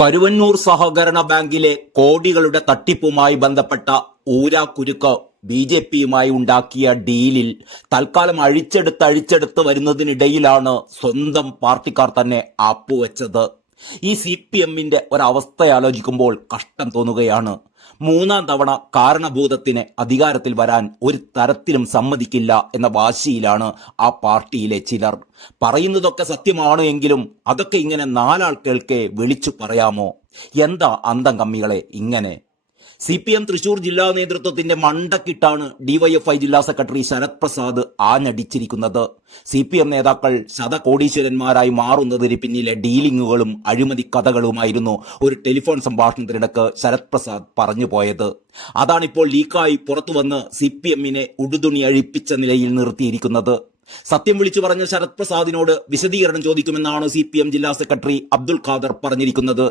കരുവന്നൂർ സഹകരണ ബാങ്കിലെ കോടികളുടെ തട്ടിപ്പുമായി ബന്ധപ്പെട്ട ഊരാക്കുരുക്ക് ബി.ജെ.പിയുമായി ഉണ്ടാക്കിയ ഡീലിൽ തൽക്കാലം അഴിച്ചെടുത്ത് വരുന്നതിനിടയിലാണ് സ്വന്തം പാർട്ടിക്കാർ തന്നെ ആപ്പുവെച്ചത്. ഈ CPM-ന്റെ ഒരവസ്ഥ ആലോചിക്കുമ്പോൾ കഷ്ടം തോന്നുകയാണ്. മൂന്നാം തവണ കാരണഭൂതത്തിന് അധികാരത്തിൽ വരാൻ ഒരു തരത്തിലും സമ്മതിക്കില്ല എന്ന വാശിയിലാണ് ആ പാർട്ടിയിലെ ചിലർ. പറയുന്നതൊക്കെ സത്യമാണ് എങ്കിലും അതൊക്കെ ഇങ്ങനെ നാലാൾ കേൾക്കെ വിളിച്ചു പറയാമോ? എന്താ അന്തം കമ്മികളെ ഇങ്ങനെ? CPM തൃശൂർ ജില്ലാ നേതൃത്വത്തിന്റെ മണ്ടക്കിട്ടാണ് DYFI ജില്ലാ സെക്രട്ടറി ശരത് പ്രസാദ് ആഞ്ഞടിച്ചിരിക്കുന്നത്. CPM നേതാക്കൾ ശതകോടീശ്വരന്മാരായി മാറുന്നതിന് പിന്നിലെ ഡീലിങ്ങുകളും അഴിമതി കഥകളുമായിരുന്നു ഒരു ടെലിഫോൺ സംഭാഷണത്തിനിടക്ക് ശരത് പ്രസാദ് പറഞ്ഞു പോയത്. അതാണിപ്പോൾ ലീക്കായി പുറത്തുവന്ന് CPM-നെ ഉടുതുണി അഴിപ്പിച്ച നിലയിൽ നിർത്തിയിരിക്കുന്നത്. സത്യം വിളിച്ചു പറഞ്ഞ ശരത് പ്രസാദിനോട് വിശദീകരണം ചോദിക്കുമെന്നാണ് CPM ജില്ലാ സെക്രട്ടറി അബ്ദുൽ ഖാദർ പറഞ്ഞിരിക്കുന്നത്.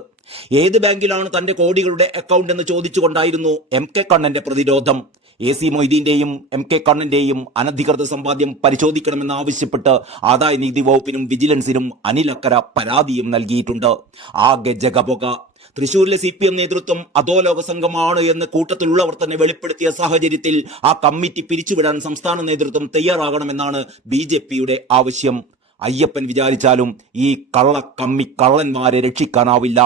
ഏത് ബാങ്കിലാണ് തന്റെ കോടികളുടെ അക്കൗണ്ട് എന്ന് ചോദിച്ചുകൊണ്ടായിരുന്നു MK കണ്ണന്റെ പ്രതിരോധം. AC മൊയ്തീന്റെയും MK കണ്ണന്റെയും അനധികൃത സമ്പാദ്യം പരിശോധിക്കണമെന്നാവശ്യപ്പെട്ട് ആദായ നികുതി വകുപ്പിനും വിജിലൻസിനും അനിൽ അക്കര പരാതിയും നൽകിയിട്ടുണ്ട്. ആകെ ജഗപൊക. തൃശൂരിലെ CPM നേതൃത്വം അധോലോക സംഘമാണ് എന്ന് കൂട്ടത്തിലുള്ളവർ തന്നെ വെളിപ്പെടുത്തിയ സാഹചര്യത്തിൽ ആ കമ്മിറ്റി പിരിച്ചുവിടാൻ സംസ്ഥാന നേതൃത്വം തയ്യാറാകണമെന്നാണ് BJP-യുടെ ആവശ്യം. അയ്യപ്പൻ വിചാരിച്ചാലും ഈ കള്ളന്മാരെ രക്ഷിക്കാനാവില്ല.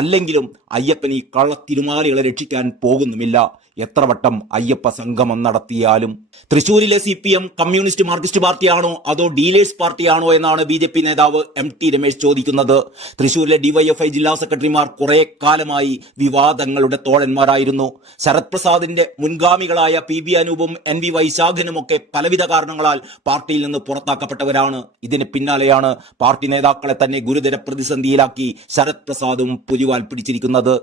അല്ലെങ്കിലും അയ്യപ്പൻ ഈ കള്ളത്തിരുമാലികളെ രക്ഷിക്കാൻ പോകുന്നുമില്ല, എത്ര വട്ടം അയ്യപ്പ സംഗമം നടത്തിയാലും. തൃശൂരിലെ CPM കമ്മ്യൂണിസ്റ്റ് മാർക്സിസ്റ്റ് പാർട്ടിയാണോ അതോ ഡീലേഴ്സ് പാർട്ടിയാണോ എന്നാണ് BJP നേതാവ് MT രമേശ് ചോദിക്കുന്നത്. തൃശൂരിലെ DYFI ജില്ലാ സെക്രട്ടറിമാർ കുറെ കാലമായി വിവാദങ്ങളുടെ തോഴന്മാരായിരുന്നു. ശരത് പ്രസാദിന്റെ മുൻഗാമികളായ PB അനൂപും NV വൈശാഖനുമൊക്കെ പലവിധ കാരണങ്ങളാൽ പാർട്ടിയിൽ നിന്ന് പുറത്താക്കപ്പെട്ടവരാണ്. ഇതിന് പിന്നാലെയാണ് പാർട്ടി നേതാക്കളെ തന്നെ ഗുരുതര പ്രതിസന്ധിയിലാക്കി ശരത് പ്രസാദും പുലിവാൽ പിടിച്ചിരിക്കുന്നത്.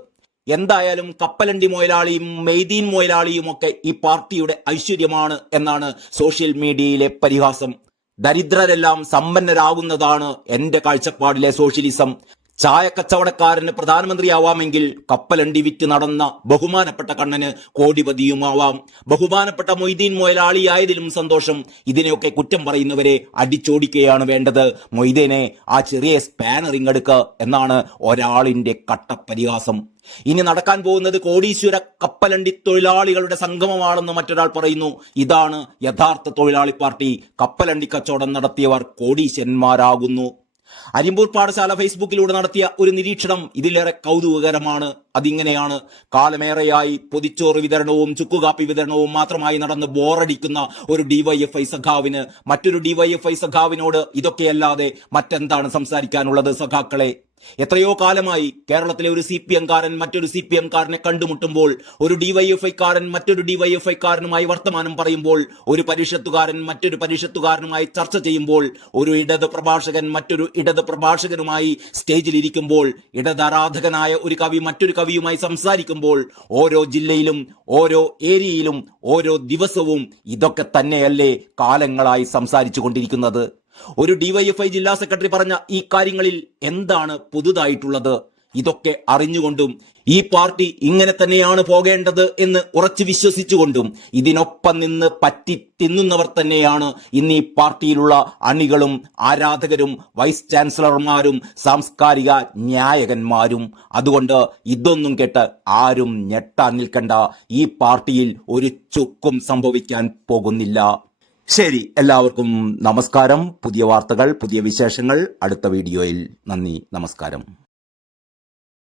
എന്തായാലും കപ്പലണ്ടി മൊയലാളിയും മെയ്തീൻ മൊയലാളിയും ഒക്കെ ഈ പാർട്ടിയുടെ ഐശ്വര്യമാണ് എന്നാണ് സോഷ്യൽ മീഡിയയിലെ പരിഹാസം. ദരിദ്രരെല്ലാം സമ്പന്നരാകുന്നതാണ് എന്റെ കാഴ്ചപ്പാടിലെ സോഷ്യലിസം. ചായ കച്ചവടക്കാരന് പ്രധാനമന്ത്രിയാവാമെങ്കിൽ കപ്പലണ്ടി വിറ്റ് നടന്ന ബഹുമാനപ്പെട്ട കണ്ണന് കോടിപതിയുമാവാം. ബഹുമാനപ്പെട്ട മൊയ്തീൻ മൊയലാളിയായതിലും സന്തോഷം. ഇതിനെയൊക്കെ കുറ്റം പറയുന്നവരെ അടിച്ചോടിക്കുകയാണ് വേണ്ടത്. മൊയ്തീനെ ആ ചെറിയ സ്പാനറിങ് എടുക്കുക എന്നാണ് ഒരാളിന്റെ കട്ടപ്പരിഹാസം. ഇനി നടക്കാൻ പോകുന്നത് കോടീശ്വര കപ്പലണ്ടി തൊഴിലാളികളുടെ സംഗമമാണെന്ന് മറ്റൊരാൾ പറയുന്നു. ഇതാണ് യഥാർത്ഥ തൊഴിലാളി പാർട്ടി. കപ്പലണ്ടി കച്ചവടം നടത്തിയവർ കോടീശ്വരന്മാരാകുന്നു. അരിമ്പൂർ പാഠശാല ഫേസ്ബുക്കിലൂടെ നടത്തിയ ഒരു നിരീക്ഷണം ഇതിലേറെ കൗതുകകരമാണ്. അതിങ്ങനെയാണ്: കാലമേറെയായി പൊതിച്ചോറ് വിതരണവും ചുക്കുകാപ്പി വിതരണവും മാത്രമായി നടന്ന് ബോറടിക്കുന്ന ഒരു DYFI സഖാവിന് മറ്റൊരു DYFI സഖാവിനോട് ഇതൊക്കെയല്ലാതെ മറ്റെന്താണ് സംസാരിക്കാനുള്ളത് സഖാക്കളെ? എത്രയോ കാലമായി കേരളത്തിലെ ഒരു CPM-കാരൻ മറ്റൊരു CPM-കാരനെ കണ്ടുമുട്ടുമ്പോൾ, ഒരു DYFI-കാരൻ മറ്റൊരു DYFI-കാരനുമായി വർത്തമാനം പറയുമ്പോൾ, ഒരു പരിഷത്തുകാരൻ മറ്റൊരു പരിഷത്തുകാരനുമായി ചർച്ച ചെയ്യുമ്പോൾ, ഒരു ഇടത് പ്രഭാഷകൻ മറ്റൊരു ഇടത് പ്രഭാഷകനുമായി സ്റ്റേജിലിരിക്കുമ്പോൾ, ഇടതാരാധകനായ ഒരു കവി മറ്റൊരു കവിയുമായി സംസാരിക്കുമ്പോൾ, ഓരോ ജില്ലയിലും ഓരോ ഏരിയയിലും ഓരോ ദിവസവും ഇതൊക്കെ തന്നെയല്ലേ കാലങ്ങളായി സംസാരിച്ചു കൊണ്ടിരിക്കുന്നത്? ഒരു DYFI ജില്ലാ സെക്രട്ടറി പറഞ്ഞ ഈ കാര്യങ്ങളിൽ എന്താണ് പുതുതായിട്ടുള്ളത്? ഇതൊക്കെ അറിഞ്ഞുകൊണ്ടും ഈ പാർട്ടി ഇങ്ങനെ തന്നെയാണ് പോകേണ്ടത് എന്ന് ഉറച്ചു വിശ്വസിച്ചുകൊണ്ടും ഇതിനൊപ്പം നിന്ന് പറ്റി തിന്നുന്നവർ തന്നെയാണ് ഇന്ന് ഈ പാർട്ടിയിലുള്ള അണികളും ആരാധകരും വൈസ് ചാൻസലർമാരും സാംസ്കാരിക ന്യായകന്മാരും. അതുകൊണ്ട് ഇതൊന്നും കേട്ട് ആരും ഞെട്ടാൻ നിൽക്കണ്ട. ഈ പാർട്ടിയിൽ ഒരു ചുക്കും സംഭവിക്കാൻ പോകുന്നില്ല. ശരി, എല്ലാവർക്കും നമസ്കാരം. പുതിയ വാർത്തകൾ, പുതിയ വിശേഷങ്ങൾ അടുത്ത വീഡിയോയിൽ. നന്ദി, നമസ്കാരം.